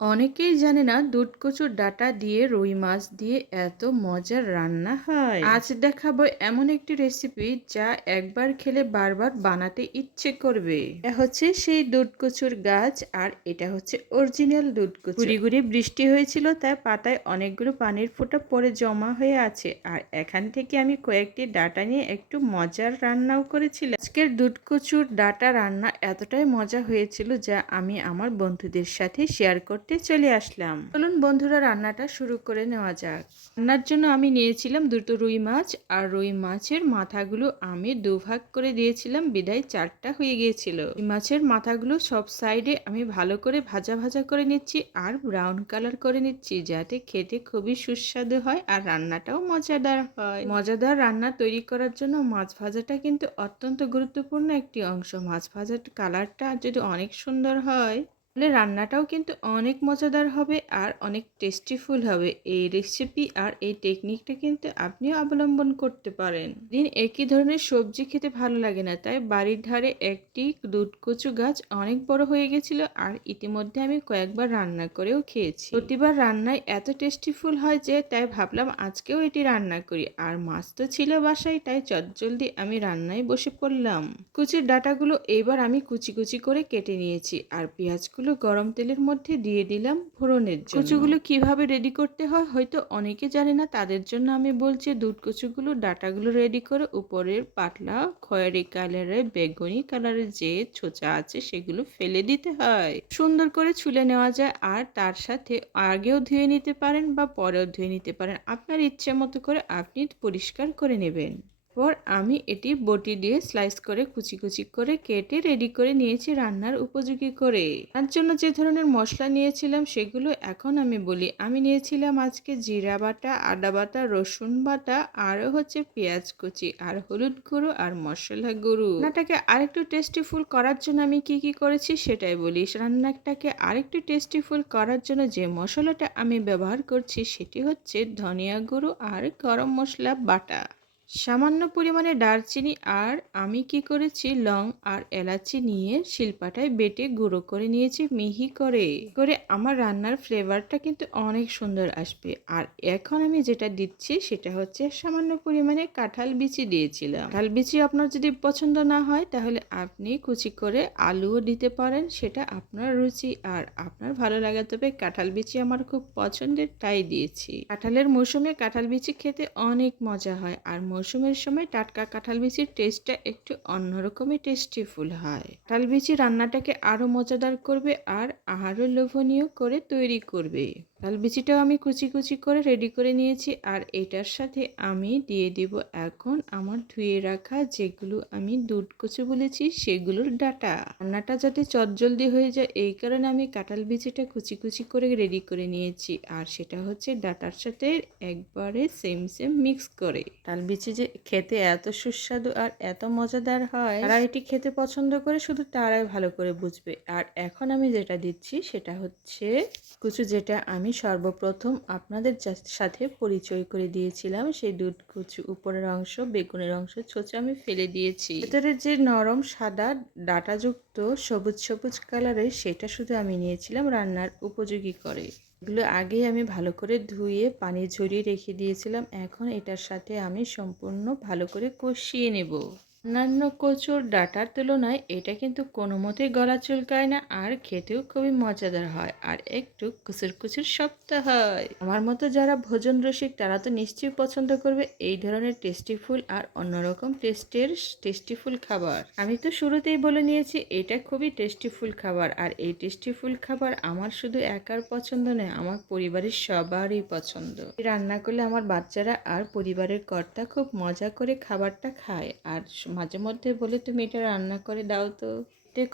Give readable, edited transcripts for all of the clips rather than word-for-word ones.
অনেকেই জানে না দুধ কচুর ডাঁটা দিয়ে রুই মাছ দিয়ে এত মজার রান্না হয়। আজ দেখাবো এমন একটি রেসিপি যা একবার খেলে বারবার বানাতে ইচ্ছে করবে। এটা হচ্ছে সেই দুধ কচুর গাছ, আর এটা হচ্ছে অরিজিনাল দুধ কচু। গুড়ি গুড়ি বৃষ্টি হয়েছিল, তাই পাতায় অনেকগুলো পানির ফোঁটা পরে জমা হয়ে আছে। আর এখান থেকে আমি কয়েকটি ডাঁটা নিয়ে একটু মজার রান্নাও করেছিলাম। আজকের দুধ কচুর ডাঁটা রান্না এতটাই মজা হয়েছিল যা আমি আমার বন্ধুদের সাথে শেয়ার করতে চলে আসলাম। চলুন বন্ধুরা, রান্নাটা শুরু করে নেওয়া যাক। রান্নার জন্য আমি নিয়েছিলাম দুটো রুই মাছ, আর রুই মাছের মাথাগুলো আমি দুভাগ করে দিয়েছিলাম, বিদায় 4টা হয়ে গিয়েছিল। রুই মাছের মাথাগুলো সব সাইডে আমি ভালো করে ভাজা ভাজা করে নিচ্ছি আর ব্রাউন কালার করে নিচ্ছি, যাতে খেতে খুবই সুস্বাদু হয় আর রান্নাটাও মজাদার হয়। মজাদার রান্না তৈরি করার জন্য মাছ ভাজাটা কিন্তু অত্যন্ত গুরুত্বপূর্ণ একটি অংশ। মাছ ভাজার কালারটা যদি অনেক সুন্দর হয় তাহলে রান্নাটাও কিন্তু অনেক মজাদার হবে আর অনেক টেস্টিফুল হবে। এই রেসিপি আর এই টেকনিকটা কিন্তু আপনিও অবলম্বন করতে পারেন। দিন একই ধরনের সবজি খেতে ভালো লাগে না, তাই বাড়ির ধারে একটি দুধ কচু গাছ অনেক বড় হয়ে গেছিল, আর ইতিমধ্যে আমি কয়েকবার রান্না করেও খেয়েছি। প্রতিবার রান্নায় এত টেস্টিফুল হয় যে তাই ভাবলাম আজকেও এটি রান্না করি। আর মাছ তো ছিল বাসায়, তাই চটজলদি আমি রান্নায় বসে পড়লাম। কচুর ডাঁটাগুলো এবার আমি কুচি কুচি করে কেটে নিয়েছি, আর পেঁয়াজগুলো গরম তেলের মধ্যে দিয়ে দিলাম ফোড়নের জন্য। কচুগুলো কিভাবে রেডি করতে হয় হয়তো অনেকে জানে না, তাদের জন্য আমি বলছি। দুধ কচুগুলো ডাঁটাগুলো রেডি করে উপরের পাতলা খয়েরি কালারের বেগুনি কালারের যে ছোচা আছে সেগুলো ফেলে দিতে হয়। সুন্দর করে ছুলে নেওয়া যায়, আর তার সাথে আগেও ধুয়ে নিতে পারেন বা পরেও ধুয়ে নিতে পারেন, আপনার ইচ্ছে মতো করে আপনি পরিষ্কার করে নেবেন। পর আমি এটি বটি দিয়ে স্লাইস করে কুচি কুচি করে কেটে রেডি করে নিয়েছি রান্নার উপযোগী করে। তার জন্য যে ধরনের মশলা নিয়েছিলাম সেগুলো এখন আমি বলি। আমি নিয়েছিলাম আজকে জিরা বাটা, আদা বাটা, রসুন বাটা, আরও হচ্ছে পেঁয়াজ কুচি, আর হলুদ গুঁড়ো আর মশলা গুঁড়ো। রান্নাটাকে আরেকটু টেস্টিফুল করার জন্য আমি কি কি করেছি সেটাই বলি। রান্নাটাকে আরেকটু টেস্টিফুল করার জন্য যে মশলাটা আমি ব্যবহার করছি সেটি হচ্ছে ধনিয়া গুঁড়ো আর গরম মশলা বাটা, সামান্য পরিমাণে দারচিনি, আর আমি কি করেছি লং আর এলাচি নিয়ে শিলপাটায় বেটে গুঁড়ো করে নিয়েছি মিহি করে করে আমার রান্নার ফ্লেভারটা কিন্তু অনেক সুন্দর আসবে। আর এখন আমি যেটা দিচ্ছি সেটা হচ্ছে সামান্য পরিমাণে কাঁঠাল বিচি দিয়েছিলাম। কাঁঠাল বিচি আপনার যদি পছন্দ না হয় তাহলে আপনি কুচি করে আলুও দিতে পারেন, সেটা আপনার রুচি আর আপনার ভালো লাগে। তবে কাঁঠাল বিচি আমার খুব পছন্দের, তাই দিয়েছি। কাঁঠালের মৌসুমে কাঁঠাল বিচি খেতে অনেক মজা হয়, আর মৌসুমের সময় টাটকা কাঁঠাল বিচির টেস্টটা একটু অন্যরকমই টেস্টিফুল হয়। কাঁঠাল বিচি রান্নাটাকে আরো মজাদার করবে আর আরো লোভনীয় করে তৈরি করবে। কাঁঠাল বিচিটাও আমি কুচি কুচি করে রেডি করে নিয়েছি, আর এটার সাথে আমি দিয়ে দিব এখন আমার ধুয়ে রাখা যেগুলো আমি দুধ কচু বলেছি সেগুলোর ডাঁটা। রান্নাটা যাতে চটজলদি হয়ে যায় এই কারণে আমি কাঁঠাল বিচিটা কুচি কুচি করে রেডি করে নিয়েছি, আর সেটা হচ্ছে ডাঁটার সাথে একবারে সেম সেম মিক্স করে। কাঁঠাল বিচি যে খেতে এত সুস্বাদু আর এত মজাদার হয়, তারা এটি খেতে পছন্দ করে শুধু তারাই ভালো করে বুঝবে। আর এখন আমি যেটা দিচ্ছি সেটা হচ্ছে কচু, যেটা আমি সর্বপ্রথম আপনাদের সাথে পরিচয় করে দিয়েছিলাম। সেই দুধ কচু উপরের অংশ, বেগুনের অংশ ছোচা আমি ফেলে দিয়েছি। ভেতরের যে নরম সাদা ডাঁটাযুক্ত সবুজ সবুজ কালারের সেটা শুধু আমি নিয়েছিলাম রান্নার উপযোগী করে। এগুলো আগেই আমি ভালো করে ধুয়ে পানি ঝরিয়ে রেখে দিয়েছিলাম। এখন এটার সাথে আমি সম্পূর্ণ ভালো করে কষিয়ে নেব। অন্যান্য কচুর ডাঁটার তুলনায় এটা কিন্তু কোনো মতেই গলা চুলকায় না, আর খেতেও খুবই মজাদার হয়, আর একটু কুচুর কুচুর শক্ত হয়। আমার মতো যারা ভোজন রসিক তারা তো নিশ্চয়ই পছন্দ করবে এই ধরনের টেস্টিফুল আর অন্যরকম টেস্টের টেস্টিফুল খাবার। আমি তো শুরুতেই বলে নিয়েছি এটা খুবই টেস্টিফুল খাবার, আর এই টেস্টিফুল খাবার আমার শুধু একার পছন্দ নয়, আমার পরিবারের সবারই পছন্দ। রান্না করলে আমার বাচ্চারা আর পরিবারের কর্তা খুব মজা করে খাবারটা খায়, আর মাঝে মধ্যে বলে তুমি এটা রান্না করে দাও তো,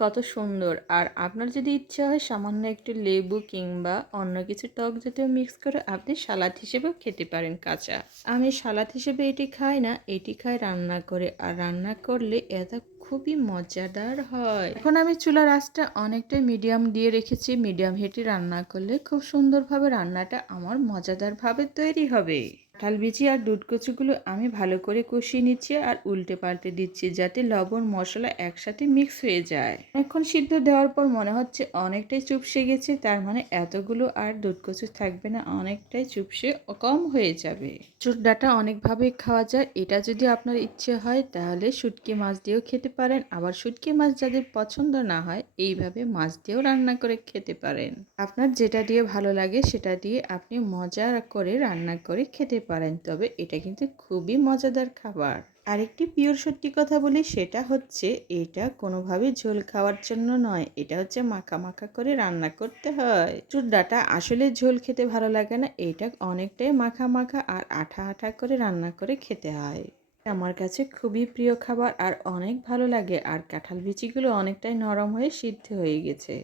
কত সুন্দর। আর আপনার যদি ইচ্ছা হয় সামান্য একটু লেবু কিংবা অন্য কিছু টক জাতীয় মিক্স করে আপনি সালাদ হিসেবেও খেতে পারেন কাঁচা। আমি সালাদ হিসেবে এটি খাই না, এটি খাই রান্না করে, আর রান্না করলে এটা খুবই মজাদার হয়। এখন আমি চুলার আঁচটা অনেকটাই মিডিয়াম দিয়ে রেখেছি। মিডিয়াম হিটে রান্না করলে খুব সুন্দরভাবে রান্নাটা আমার মজাদারভাবে তৈরি হবে। কাঁঠাল বিচি আর দুধ কচুগুলো আমি ভালো করে কষিয়ে নিচ্ছি আর উল্টে পাল্টে দিচ্ছি যাতে লবণ মশলা একসাথে মিক্স হয়ে যায়। এখন সিদ্ধ দেওয়ার পর মনে হচ্ছে অনেকটাই চুপসে গেছে, তার মানে এতগুলো আর দুধ কচু থাকবে না, অনেকটাই চুপসে কম হয়ে যাবে। কচুর ডাঁটা অনেকভাবেই খাওয়া যায়, এটা যদি আপনার ইচ্ছে হয় তাহলে শুটকি মাছ দিয়েও খেতে পারেন, আবার শুটকি মাছ যাদের পছন্দ না হয় এইভাবে মাছ দিয়েও রান্না করে খেতে পারেন। আপনার যেটা দিয়ে ভালো লাগে সেটা দিয়ে আপনি মজা করে রান্না করে খেতে পারেন, তবে এটা কিন্তু খুবই মজাদার খাবার। আরেকটি পিওর সত্যি কথা বলি, সেটা হচ্ছে এটা কোনোভাবে ঝোল খাওয়ার জন্য নয়, এটা হচ্ছে মাখা মাখা করে রান্না করতে হয়। কচুর ডাঁটা আসলে ঝোল খেতে ভালো লাগে না, এটা অনেকটাই মাখা মাখা আর আঠা আঠা করে রান্না করে খেতে হয়। আমার কাছে খুবই প্রিয় খাবার আর অনেক ভালো লাগে, আর কাঁঠাল বিচিগুলো অনেকটাই নরম হয়ে সিদ্ধ হয়ে গেছে।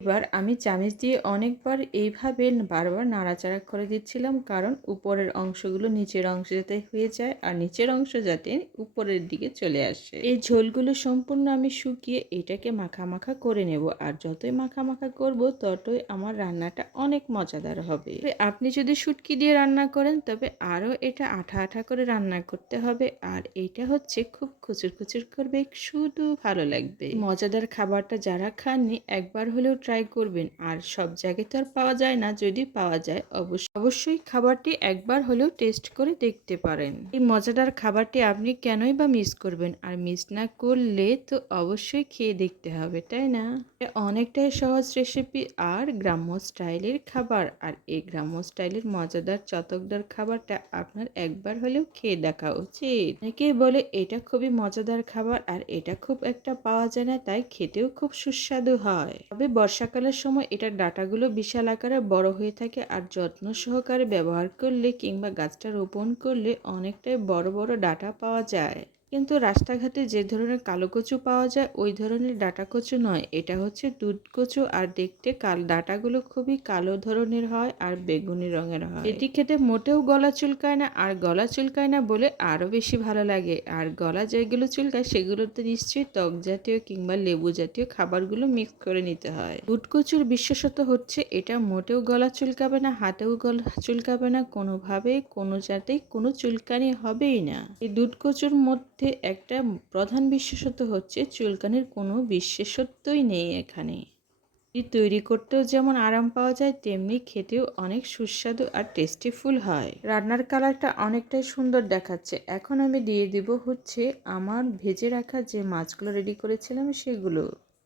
এবার আমি চামচ দিয়ে অনেকবার এইভাবে বারবার নাড়াচাড়া করে দিচ্ছিলাম, কারণ উপরের অংশগুলো নিচের অংশ যাতে হয়ে যায় আর নিচের অংশ যাতে উপরের দিকে চলে আসে। এই ঝোলগুলো সম্পূর্ণ আমি শুকিয়ে এটাকে মাখা মাখা করে নেব, আর যতই মাখা মাখা করব ততই আমার রান্নাটা অনেক মজাদার হবে। আপনি যদি শুটকি দিয়ে রান্না করেন তবে আরও এটা আঠা আঠা করে রান্না করতে হবে, আর এটা হচ্ছে খুব খুচুর খুচুর করবে, শুধু ভালো লাগবে। মজাদার খাবারটা যারা খাননি একবার হলেও ট্রাই করবেন, আর সব জায়গায় তো আর পাওয়া যায় না, যদি পাওয়া যায় অবশ্যই খাবারটি একবার হলেও টেস্ট করে দেখতে পারেন। এই মজাদার খাবারটি আপনি কেনই বা মিস করবেন, আর মিস না করলে তো অবশ্যই খেয়ে দেখতে হবে, তাই না? অনেকটাই সহজ রেসিপি আর গ্রাম্য স্টাইলের খাবার, আর এই গ্রাম্য স্টাইলের মজাদার চটকদার খাবারটা আপনার একবার হলেও খেয়ে দেখা উচিত। অনেকেই বলে এটা খুবই মজাদার খাবার আর এটা খুব একটা পাওয়া যায় না, তাই খেতেও খুব সুস্বাদু হয়। তবে বর্ষাকালের সময় এটার ডাঁটাগুলো বিশাল আকারে বড় হয়ে থাকে, আর যত্ন সহকারে ব্যবহার করলে কিংবা গাছটা রোপণ করলে অনেকটাই বড় বড় ডাঁটা পাওয়া যায়। কিন্তু রাস্তাঘাটে যে ধরনের কালো কচু পাওয়া যায় ওই ধরনের ডাঁটা কচু নয়, এটা হচ্ছে দুধ কচু, আর দেখতে ডাঁটাগুলো খুবই কালো ধরনের হয় আর বেগুনি রঙের হয়। এটি খেতে মোটেও গলা চুলকায় না, আর গলা চুলকায় না বলে আরো বেশি ভালো লাগে। আর গলা যেগুলো চুলকায় সেগুলোতে নিশ্চয়ই টক জাতীয় কিংবা লেবু জাতীয় খাবারগুলো মিক্স করে নিতে হয়। দুধ কচুর বিশেষত হচ্ছে এটা মোটেও গলা চুলকাবে না, হাতেও গলা চুলকাবে না, কোনোভাবে কোনো জাতেই কোনো চুলকানি হবেই না। এই দুধ কচুর মধ্যে একটা প্রধান বিশেষত্ব হচ্ছে চুলকানির কোনো বিশেষত্বই নেই এখানে। তৈরি করতেও যেমন আরাম পাওয়া যায় তেমনি খেতেও অনেক সুস্বাদু আর টেস্টিফুল হয়। রান্নার কালারটা অনেকটাই সুন্দর দেখাচ্ছে। এখন আমি দিয়ে দিব হচ্ছে আমার ভেজে রাখা যে মাছগুলো রেডি করেছিলাম সেগুলো।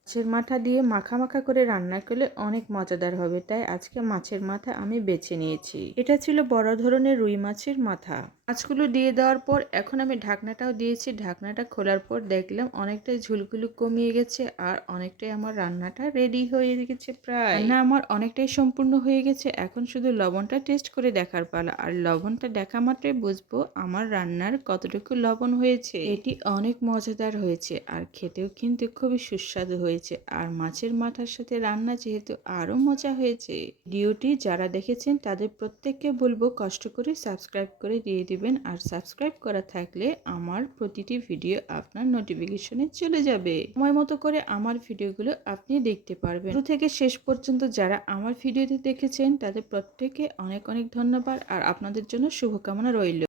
মাছের মাথা দিয়ে মাখা মাখা করে রান্না করলে অনেক মজাদার হবে, তাই আজকে মাছের মাথা আমি বেছে নিয়েছি। এটা ছিল বড় ধরনের রুই মাছের মাথা। মাছগুলো দিয়ে দেওয়ার পর এখন আমি ঢাকনাটাও দিয়েছি। ঢাকনাটা খোলার পর দেখলাম অনেকটাই ঝুলগুলো কমিয়ে গেছে আর অনেকটাই আমার রান্নাটা রেডি হয়ে গেছে। প্রায় রান্না আমার অনেকটাই সম্পূর্ণ হয়ে গেছে, এখন শুধু লবণটা টেস্ট করে দেখার পালা। আর লবণটা দেখা মাত্রই বুঝবো আমার রান্নার কতটুকু লবণ হয়েছে। এটি অনেক মজাদার হয়েছে আর খেতেও কিন্তু খুবই সুস্বাদু হয়েছে, আর মাছের মাথার সাথে রান্না যেহেতু আরো মজা হয়েছে। ভিডিওটি যারা দেখেছেন তাদের প্রত্যেককে বলবো কষ্ট করে সাবস্ক্রাইব করে দিয়ে দিবেন, আর সাবস্ক্রাইব করা থাকলে আমার প্রতিটি ভিডিও আপনার নোটিফিকেশনে চলে যাবে। সময় মতো করে আমার ভিডিওগুলো আপনি দেখতে পারবেন। শুরু থেকে শেষ পর্যন্ত যারা আমার ভিডিওটি দেখেছেন তাদের প্রত্যেককে অনেক অনেক ধন্যবাদ, আর আপনাদের জন্য শুভকামনা রইল।